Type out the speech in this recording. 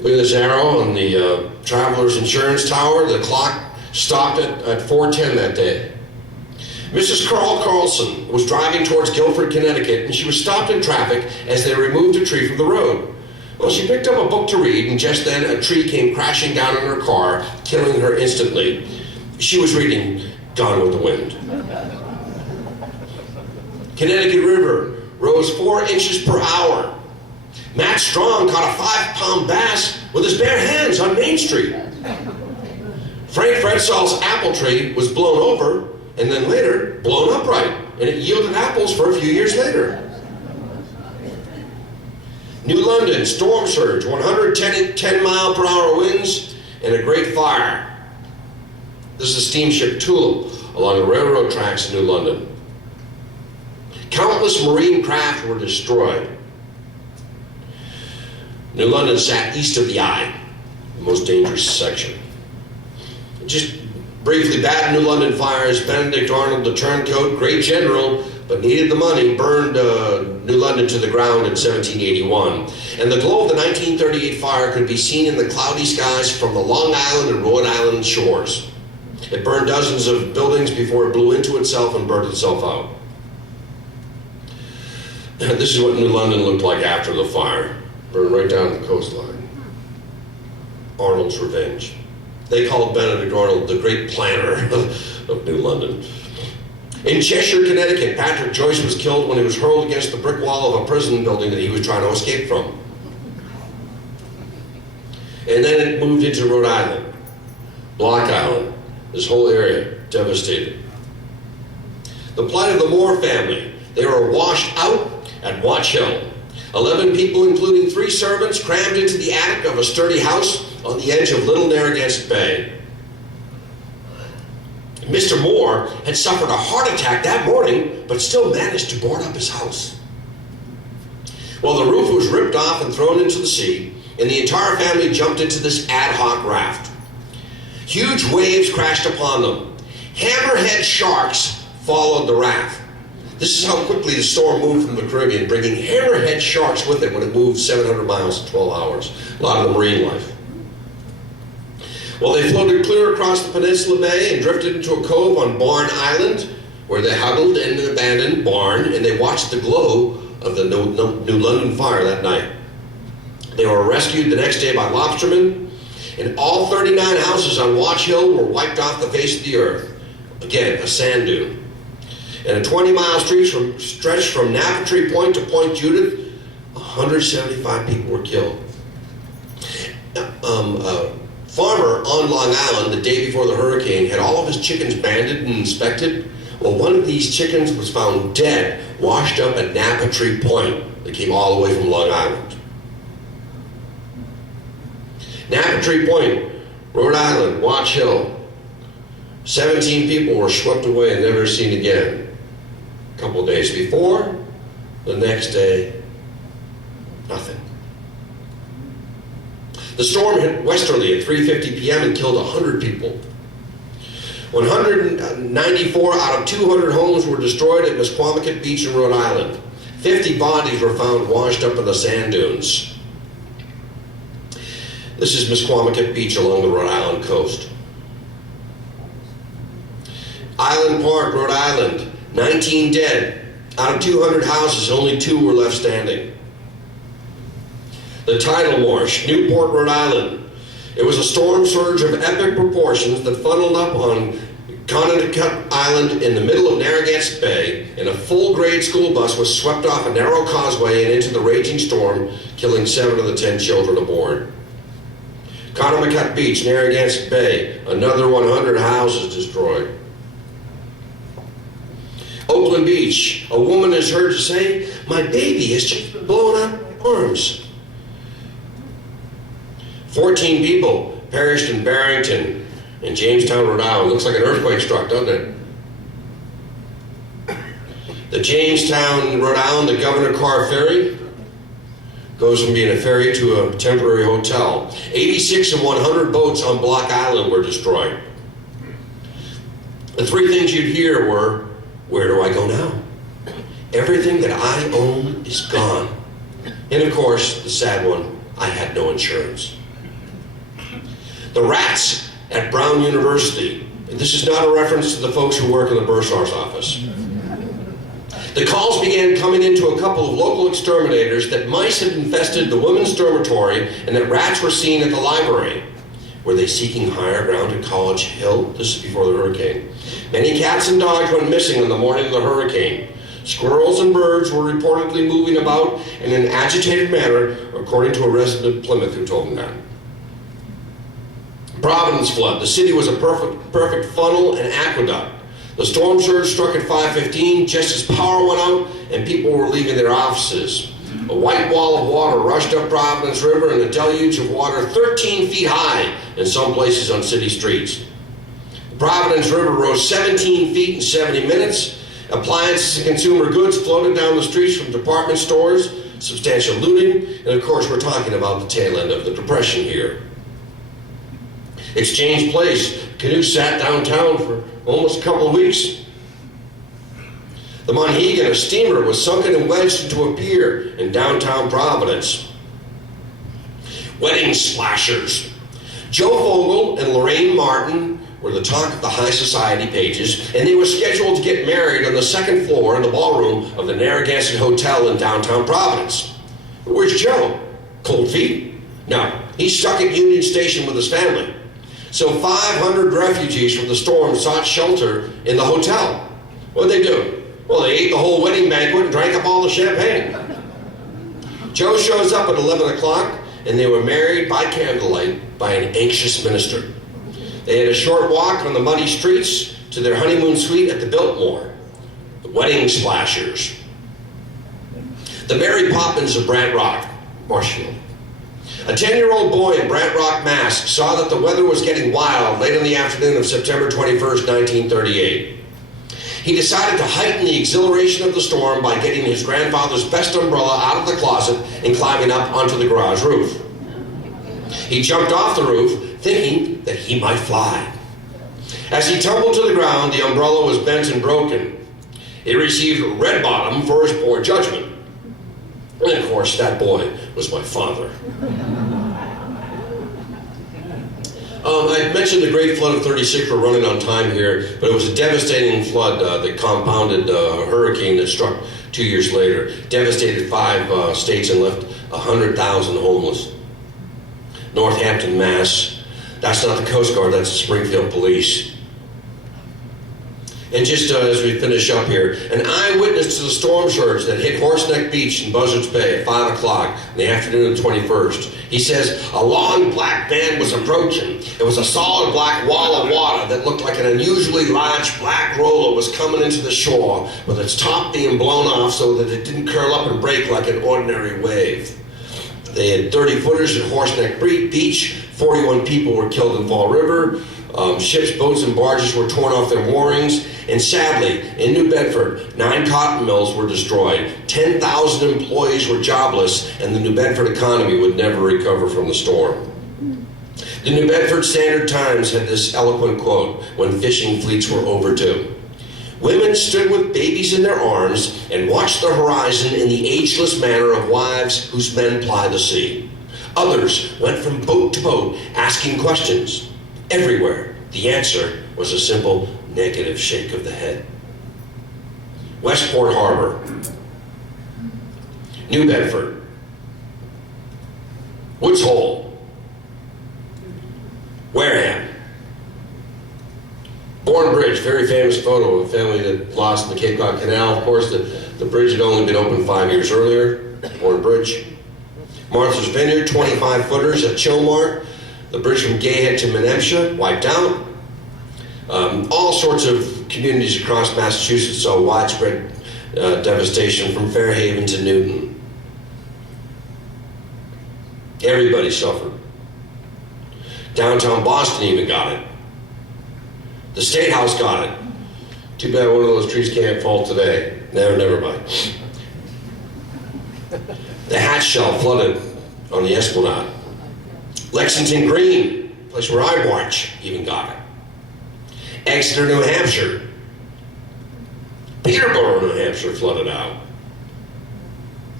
Look at this arrow on the Traveler's Insurance Tower. The clock stopped at 4:10 that day. Mrs. Carl Carlson was driving towards Guilford, Connecticut, and she was stopped in traffic as they removed a tree from the road. Well, she picked up a book to read, and just then a tree came crashing down on her car, killing her instantly. She was reading Gone with the Wind. Connecticut River rose 4 inches per hour. Matt Strong caught a 5-pound bass with his bare hands on Main Street. Frank Fredsol's apple tree was blown over and then later blown upright, and it yielded apples for a few years later. New London, storm surge, 110 mile per hour winds, and a great fire. This is a steamship Tulip along the railroad tracks in New London. Countless marine craft were destroyed. New London sat east of the Eye, the most dangerous section. Just briefly, bad New London fires. Benedict Arnold, the turncoat, great general, but needed the money, burned New London to the ground in 1781. And the glow of the 1938 fire could be seen in the cloudy skies from the Long Island and Rhode Island shores. It burned dozens of buildings before it blew into itself and burnt itself out. This is what New London looked like after the fire. Burned right down the coastline. Arnold's revenge. They called Benedict Arnold the great planner of New London. In Cheshire, Connecticut, Patrick Joyce was killed when he was hurled against the brick wall of a prison building that he was trying to escape from. And then it moved into Rhode Island, Block Island, this whole area devastated. The plight of the Moore family. They were washed out at Watch Hill. 11 people, including 3 servants, crammed into the attic of a sturdy house on the edge of Little Narragansett Bay. Mr. Moore had suffered a heart attack that morning, but still managed to board up his house. Well, the roof was ripped off and thrown into the sea, and the entire family jumped into this ad hoc raft. Huge waves crashed upon them. Hammerhead sharks followed the raft. This is how quickly the storm moved from the Caribbean, bringing hammerhead sharks with it when it moved 700 miles in 12 hours. A lot of the marine life. Well, they floated clear across the Peninsula Bay and drifted into a cove on Barn Island, where they huddled in an abandoned barn, and they watched the glow of the New London fire that night. They were rescued the next day by lobstermen, and all 39 houses on Watch Hill were wiped off the face of the earth. Again, a sand dune. And a 20-mile stretch from Napatry Point to Point Judith, 175 people were killed. A farmer on Long Island the day before the hurricane had all of his chickens banded and inspected. Well, one of these chickens was found dead, washed up at Napatry Point. They came all the way from Long Island. Napatry Point, Rhode Island, Watch Hill. 17 people were swept away and never seen again. A couple days before, the next day, nothing. The storm hit westerly at 3:50 p.m. and killed 100 people. 194 out of 200 homes were destroyed at Misquamicut Beach in Rhode Island. 50 bodies were found washed up in the sand dunes. This is Misquamicut Beach along the Rhode Island coast. Island Park, Rhode Island, 19 dead. Out of 200 houses, only 2 were left standing. The Tidal Marsh, Newport, Rhode Island. It was a storm surge of epic proportions that funneled up on Connecticut Island in the middle of Narragansett Bay, and a full-grade school bus was swept off a narrow causeway and into the raging storm, killing 7 of the 10 children aboard. Connecticut Beach, Narragansett Bay, another 100 houses destroyed. Oakland Beach, a woman is heard to say, "My baby has just been blown out of my arms." 14 people perished in Barrington in Jamestown, Rhode Island. Looks like an earthquake struck, doesn't it? The Jamestown, Rhode Island, the Governor Carr Ferry goes from being a ferry to a temporary hotel. 86 of 100 boats on Block Island were destroyed. The 3 things you'd hear were, where do I go now? Everything that I own is gone. And of course, the sad one, I had no insurance. The rats at Brown University. This is not a reference to the folks who work in the bursar's office. The calls began coming into a couple of local exterminators that mice had infested the women's dormitory and that rats were seen at the library. Were they seeking higher ground at College Hill? This is before the hurricane. Many cats and dogs went missing on the morning of the hurricane. Squirrels and birds were reportedly moving about in an agitated manner, according to a resident of Plymouth who told me that. Providence flood. The city was a perfect funnel and aqueduct. The storm surge struck at 5:15 just as power went out and people were leaving their offices. A white wall of water rushed up Providence River and a deluge of water 13 feet high in some places on city streets. The Providence River rose 17 feet in 70 minutes. Appliances and consumer goods floated down the streets from department stores, substantial looting, and of course we're talking about the tail end of the Depression here. Exchange Place. Canoe sat downtown for almost a couple of weeks. The Monhegan, a steamer, was sunken and wedged into a pier in downtown Providence. Wedding splashers. Joe Fogel and Lorraine Martin were the talk of the high society pages, and they were scheduled to get married on the second floor in the ballroom of the Narragansett Hotel in downtown Providence. Where's Joe? Cold feet? No, he's stuck at Union Station with his family. So 500 refugees from the storm sought shelter in the hotel. What'd they do? Well, they ate the whole wedding banquet and drank up all the champagne. Joe shows up at 11 o'clock, and they were married by candlelight by an anxious minister. They had a short walk on the muddy streets to their honeymoon suite at the Biltmore. The wedding splashers. The Mary Poppins of Brant Rock, Marshfield. A 10-year-old boy in Brant Rock, Mass. saw that the weather was getting wild late on the afternoon of September 21st, 1938. He decided to heighten the exhilaration of the storm by getting his grandfather's best umbrella out of the closet and climbing up onto the garage roof. He jumped off the roof, thinking that he might fly. As he tumbled to the ground, the umbrella was bent and broken. He received a red bottom for his poor judgment. And of course, that boy was my father. I mentioned the Great Flood of '36. We're running on time here, but it was a devastating flood that compounded a hurricane that struck 2 years later. Devastated 5 states and left 100,000 homeless. Northampton, Mass. That's not the Coast Guard, that's the Springfield Police. And just as we finish up here, an eyewitness to the storm surge that hit Horseneck Beach in Buzzards Bay at 5 o'clock in the afternoon of the 21st. He says, a long black van was approaching. It was a solid black wall of water that looked like an unusually large black roller was coming into the shore, with its top being blown off so that it didn't curl up and break like an ordinary wave. They had 30-footers at Horseneck Beach. 41 people were killed in Fall River. Ships, boats, and barges were torn off their moorings. And sadly, in New Bedford, 9 cotton mills were destroyed. 10,000 employees were jobless, and the New Bedford economy would never recover from the storm. The New Bedford Standard Times had this eloquent quote when fishing fleets were overdue. Women stood with babies in their arms and watched the horizon in the ageless manner of wives whose men ply the sea. Others went from boat to boat asking questions. Everywhere, the answer was a simple negative shake of the head. Westport Harbor, New Bedford, Woods Hole, Wareham, Bourne Bridge, very famous photo of a family that lost in the Cape Cod Canal. Of course, the bridge had only been opened 5 years earlier, Bourne Bridge. Martha's Vineyard, 25-footers at Chilmar. The bridge from Gayhead to Menemsha, wiped out. All sorts of communities across Massachusetts saw widespread devastation from Fairhaven to Newton. Everybody suffered. Downtown Boston even got it. The State House got it. Too bad one of those trees can't fall today. Never mind. The Hatch Shell flooded on the Esplanade. Lexington Green, place where I march, even got it. Exeter, New Hampshire. Peterborough, New Hampshire flooded out.